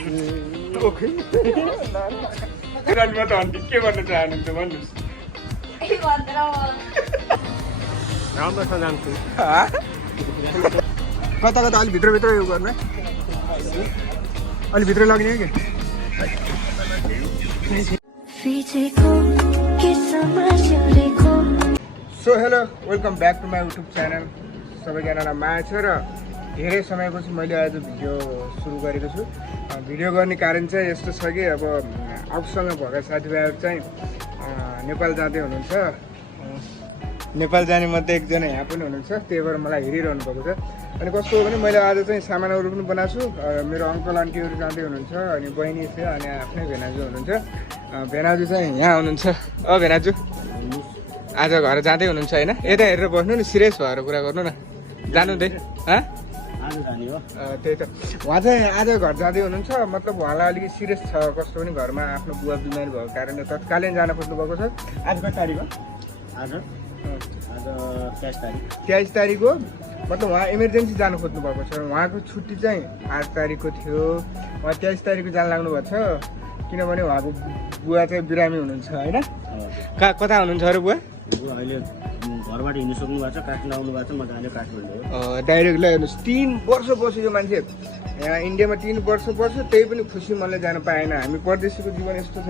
म त अन्त के भन्न चाहनुहुन्छ भन्नुहोस्। राम्रो छ जान्छु। कता कता अलि भित्रभित्र यो गर्ने अलि भित्र लाग्ने कि so hello welcome back to my YouTube channel. सबैजनालाई माया छ र धेरै समयपछि मैले आज भिडियो सुरु गरेको छु। भिडियो गर्ने कारण चाहिँ यस्तो छ कि अब आफूसँग भएका साथीभाइहरू चाहिँ नेपाल जाँदै हुनुहुन्छ। नेपाल जाने मध्ये एकजना यहाँ पनि हुनुहुन्छ, त्यही भएर मलाई हेरिरहनु भएको छ। अनि कस्तो हो भने मैले आज चाहिँ सामानहरू पनि बनाएको छु। मेरो अङ्कल आन्टीहरू जाँदै हुनुहुन्छ, अनि बहिनी थियो, अनि आफ्नै भेनाजु हुनुहुन्छ। भेनाजु चाहिँ यहाँ हुनुहुन्छ। भेनाजु आज घर जाँदै हुनुहुन्छ होइन? यता हेरेर बस्नु नि, सिरियस भएर कुरा गर्नु न। जानु हुँदै त्यही त, उहाँ चाहिँ आज घर जाँदै हुनुहुन्छ। मतलब उहाँलाई अलिकति सिरियस छ, कस्तो पनि घरमा आफ्नो बुवा बिमारी भएको कारणले तत्कालीन जान खोज्नु भएको छ। आज कति तारिक हो? आज 23 तारिक हो। मतलब उहाँ इमर्जेन्सी जानु खोज्नु भएको छ। उहाँको छुट्टी चाहिँ 8 तारिकको थियो, उहाँ 23 तारिकको जान लाग्नु भएको छ। किनभने उहाँको बुवा चाहिँ बिरामी हुनुहुन्छ होइन? कता हुनुहुन्छ अरे बुवा? अहिले घरबाट हिँड्नु सक्नु भएको छ, काठमाडौँ आउनु भएको छ। म जाने काठमाडौँ डाइरेक्ट ल्याइनुहोस्। 3 वर्ष बस्यो यो मान्छे यहाँ इन्डियामा, 3 वर्ष बस्यो। त्यही पनि खुसी मनले जान पाएन। हामी परदेशीको जीवन यस्तो छ,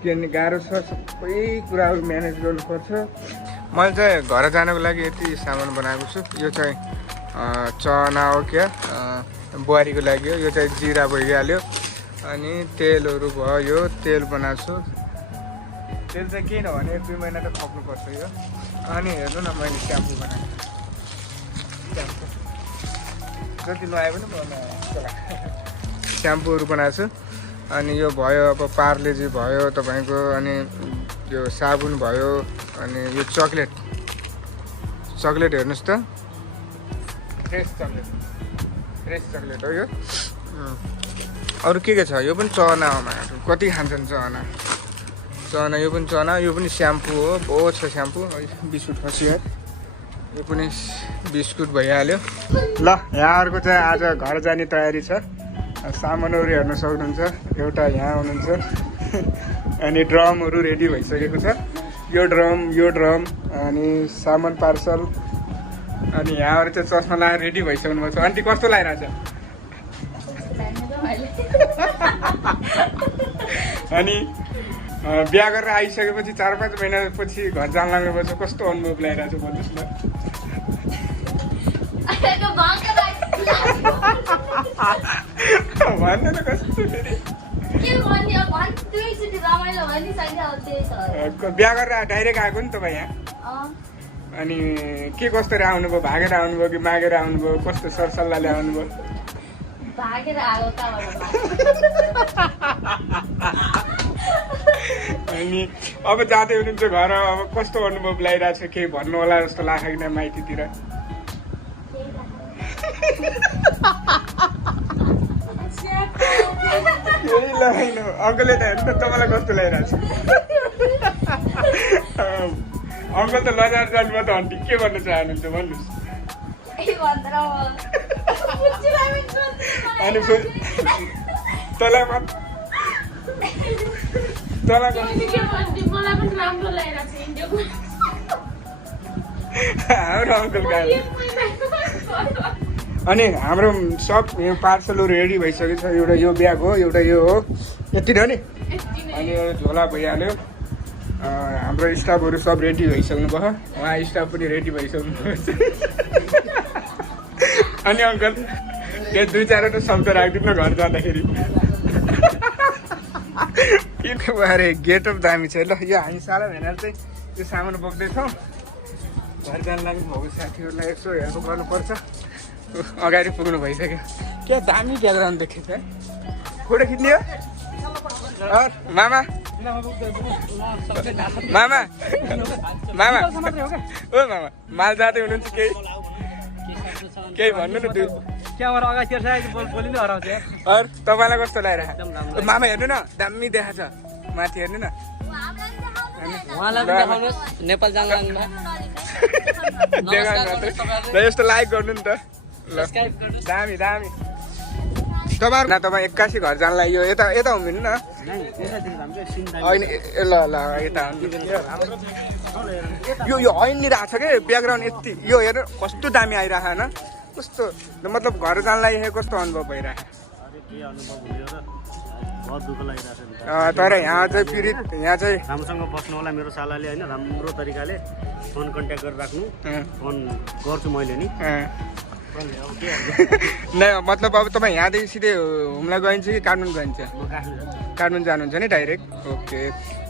किनभने गाह्रो छ, सबै कुराहरू म्यानेज गर्नुपर्छ। मैले चाहिँ घर जानको लागि यति सामान बनाएको छु। यो चाहिँ चना हो क्या, बुहारीको लागि हो। यो चाहिँ जिरा भइहाल्यो, अनि तेलहरू भयो। तेल बनाएको छु। तेल चाहिँ केही नभने 2 महिना त खप्नुपर्छ यो। अनि हेर्नु न, मैले स्याम्पू बनाएको जति नआए पनि स्याम्पूहरू बनाएको छु। अनि यो भयो अब पार्लेजी भयो तपाईँको, अनि यो साबुन भयो, अनि यो चक्लेट हेर्नुहोस् त, फ्रेस चक्लेट हो यो। अरू के छ? यो पनि चना हो, कति खान्छन् चना, यो पनि चना, यो पनि स्याम्पू हो। बहुत छ स्याम्पू। बिस्कुट खसियो, यो पनि बिस्कुट भइहाल्यो। ल, यहाँहरूको चाहिँ आज घर जाने तयारी छ। सामानहरू हेर्न सक्नुहुन्छ। एउटा यहाँ हुनुहुन्छ, अनि ड्रमहरू रेडी भइसकेको छ। यो ड्रम अनि सामान पार्सल। अनि यहाँहरू चाहिँ चस्मा लगाएर रेडी भइसक्नु भएको छ। आन्टी कस्तो लागिरहेछ? अनि बिहा गरेर आइसकेपछि 4-5 महिनापछि घर जान लाग्नुपर्छ। कस्तो अनुभव लागिरहेछ भन्नुहोस् न। भन्नु न कस्तो फेरि बिहा गरेर डाइरेक्ट आएको नि तपाईँ यहाँ। अनि के कस्तो आउनुभयो? भागेर आउनुभयो कि मागेर आउनुभयो? कस्तो सरसल्लाहले आउनुभयो? अनि अब जाँदै हुनुहुन्छ घर, अब कस्तो अनुभव लागिरहेछ? केही भन्नु होला जस्तो लाग्छ कि माइतीतिर? यही लगाइनु अङ्कलले त हेर्नु न, तपाईँलाई कस्तो लागिरहेछ? अङ्कल त लजार जानुभयो त, अन्त के भन्न चाहनुहुन्छ भन्नुहोस्। अनि तँलाई हाम्रो अङ्कल कहाँ? अनि हाम्रो सब पार्सलहरू रेडी भइसकेको छ। एउटा यो ब्याग हो, एउटा यो हो, यति हो नि। अनि यो झोला भइहाल्यो। हाम्रो स्टाफहरू सब रेडी भइसक्नु भयो। उहाँ स्टाफ पनि रेडी भइसक्नु भएको छ। अनि अङ्कल त्यो 2-4वटा शब्द राखिदिनु न घर जाँदाखेरि। किन अरे गेटअप दामी छ। ल, यो हामी साला भेनार चाहिँ यो सामान बोक्दैछौँ। घर जान लाग्नु भएको साथीहरूलाई यसो हेल्प गर्नुपर्छ। अगाडि पुग्नु भइसक्यो। क्या दामी ब्याकग्राउन्ड देखेको छ। फोटो खिच्ने हो मामा? मामा ओ मामा, माल जाँदै हुनुहुन्छ? केही भन्नु न। तपाईँलाई कस्तो लागिरहेको? मामा हेर्नु न, दामी देखाएको छ माथि, हेर्नु न। नेपाल जान यस्तो लाइक गर्नु नि त। ल, दामी तपाईँ 81 घर जानलाई यो यता यता हुनु न होइन ल ल यता यो होइन नि रहेछ कि ब्याकग्राउन्ड यति यो हेर्नु कस्तो दामी आइरहेको होइन कस्तो मतलब घर जानलाई कस्तो अनुभव भइरहेको तर यहाँ चाहिँ पीडित यहाँ चाहिँ राम्रोसँग बस्नु होला मेरो सालाले होइन राम्रो तरिकाले फोन कन्ट्याक्ट गरेर राख्नु फोन गर्छु मैले नि मतलब अब तपाईँ यहाँदेखि सिधै हुम्ला गइन्छ कि काठमाडौँ गइन्छ काठमाडौँ जानुहुन्छ नि डाइरेक्ट ओके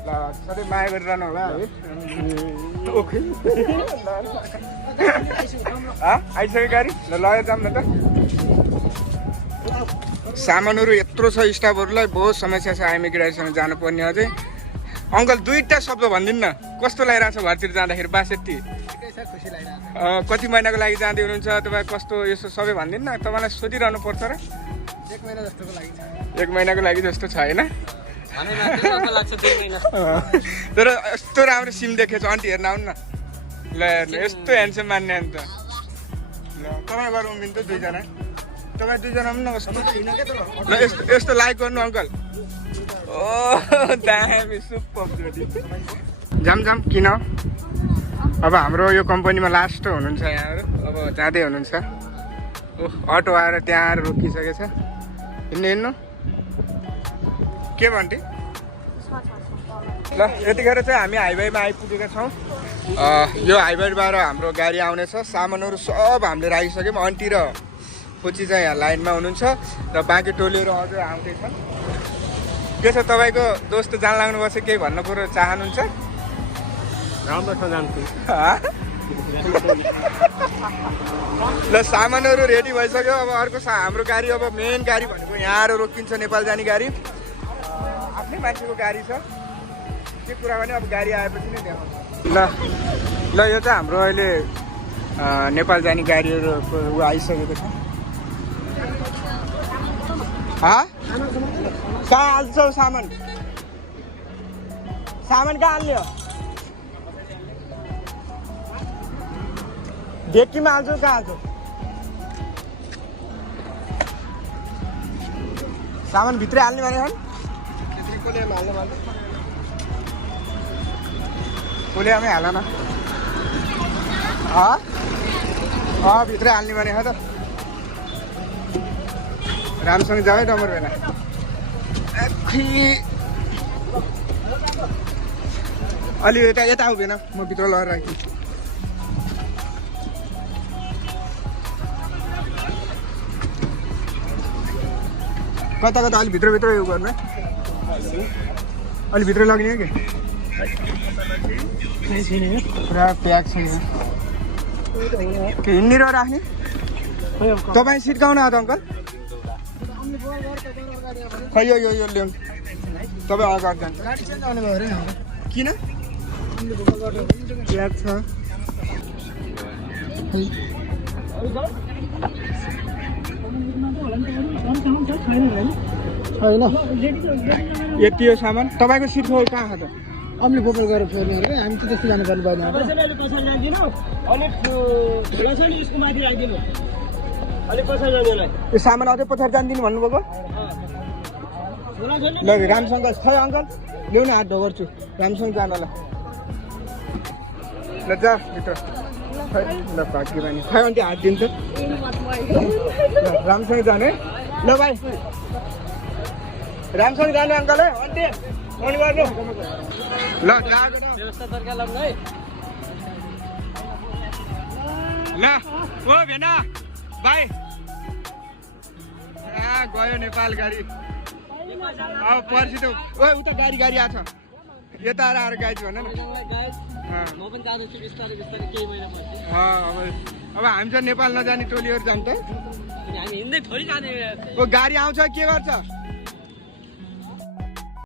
ल सधैँ माया गरिरहनु होला है ओके आइसक्यो गाडी ल लगेर जाऊँ न त सामानहरू यत्रो छ स्टाफहरूलाई बहुत समस्या छ इमिग्रेसन जानुपर्ने अझै अङ्कल दुईवटा शब्द भनिदिनु न कस्तो लागिरहेको छ घरतिर जाँदाखेरि बास यति कति महिनाको लागि जाँदै हुनुहुन्छ तपाईँ कस्तो यसो सबै भनिदिनु न तपाईँलाई सोधिरहनु पर्छ र 1 महिना जस्तोको लागि छ 1 महिनाको लागि जस्तो छ होइन तर यस्तो राम्रो सिम देखेछ आन्टी हेर्न आउनु न ल हेर्नु यस्तो ह्यान्डसम मान्ने अन्त ल तपाईँ गरौँ त दुईजना तपाईँ दुईजना पनि न कस्तो ल यस्तो लाइक गर्नु अङ्कल ओ दामी सुपर जाम जाम किन अब हाम्रो यो कम्पनीमा लास्ट हुनुहुन्छ यहाँहरू अब जाँदै हुनुहुन्छ ओह अटो आएर त्यहाँ आएर रोकिसकेछ हिँड्नु हिँड्नु के भन्थे ल यतिखेर चाहिँ हामी हाइवेमा आइपुगेका छौँ यो हाइवेबाट हाम्रो गाडी आउनेछ सामानहरू सब हामीले राखिसक्यौँ आन्टी र कोची चाहिँ यहाँ लाइनमा हुनुहुन्छ र बाँकी टोलीहरू अझै आउँदैछन् के छ तपाईँको दोस्त जान लाग्नुपर्छ केही भन्नु कुरो चाहनुहुन्छ राम्रो छ जान्छु ल सामानहरू रेडी भइसक्यो अब अर्को हाम्रो गाडी अब मेन गाडी भनेको यहाँ रोकिन्छ नेपाल जाने गाडी आफ्नै मान्छेको गाडी छ के कुरा भने अब गाडी आएपछि नै देखाउँछ ल ल यो चाहिँ हाम्रो अहिले नेपाल जाने गाडीहरू आइसकेको छ कहाँ हाल्छौ सामान सामान कहाँ हाल्ने हो डेक्कीमा हाल्छौ कहाँ हाल्छौ सामान भित्रै हाल्ने भने कोलियामै हाल न भित्रै हाल्ने भने त राम्रोसँग जाऊ है डमर बेला अलि यता यता आउँदैन म भित्र लगेर राख्छु कता कता अलि भित्रभित्र उयो गर्नु अलि भित्र लग्ने हो कि पुरा प्याक छ के हिँड्ने र राख्ने तपाईँ सिट गाउनु आएको अङ्कल खै यो ल्याउनु तपाईँ अगाडि जान्छ किन प्याक छ होइन यति हो सामान तपाईँको सिट खोल कहाँ छ त अम्ली बोतल गरेर छोड्ने अरे हामी त त्यस्तो जानु पर्ने भएन यो सामान अझै पछाडि जानिदिनु भन्नुभएको ल रामसँग खै अङ्कल ल्याउनु हात ढो गर्छु रामसँग जानलाई ल जा भित्र खै ल भाग्य बानी खै अन्त हात दिन्छ रामसँग जाने ल भाइ रामसँग जाने अङ्कल है अन्त फोन गर्नु ल ल ओ भेना भाइ गयो नेपाल गाडी अब पर्सि त ओ उता गाडी आएको छ यता आएर गाडी भन न अब हामी चाहिँ नेपाल नजाने टोलीहरू जान्छ हामी हिँड्दै थोरै जाने ओ गाडी आउँछ के गर्छ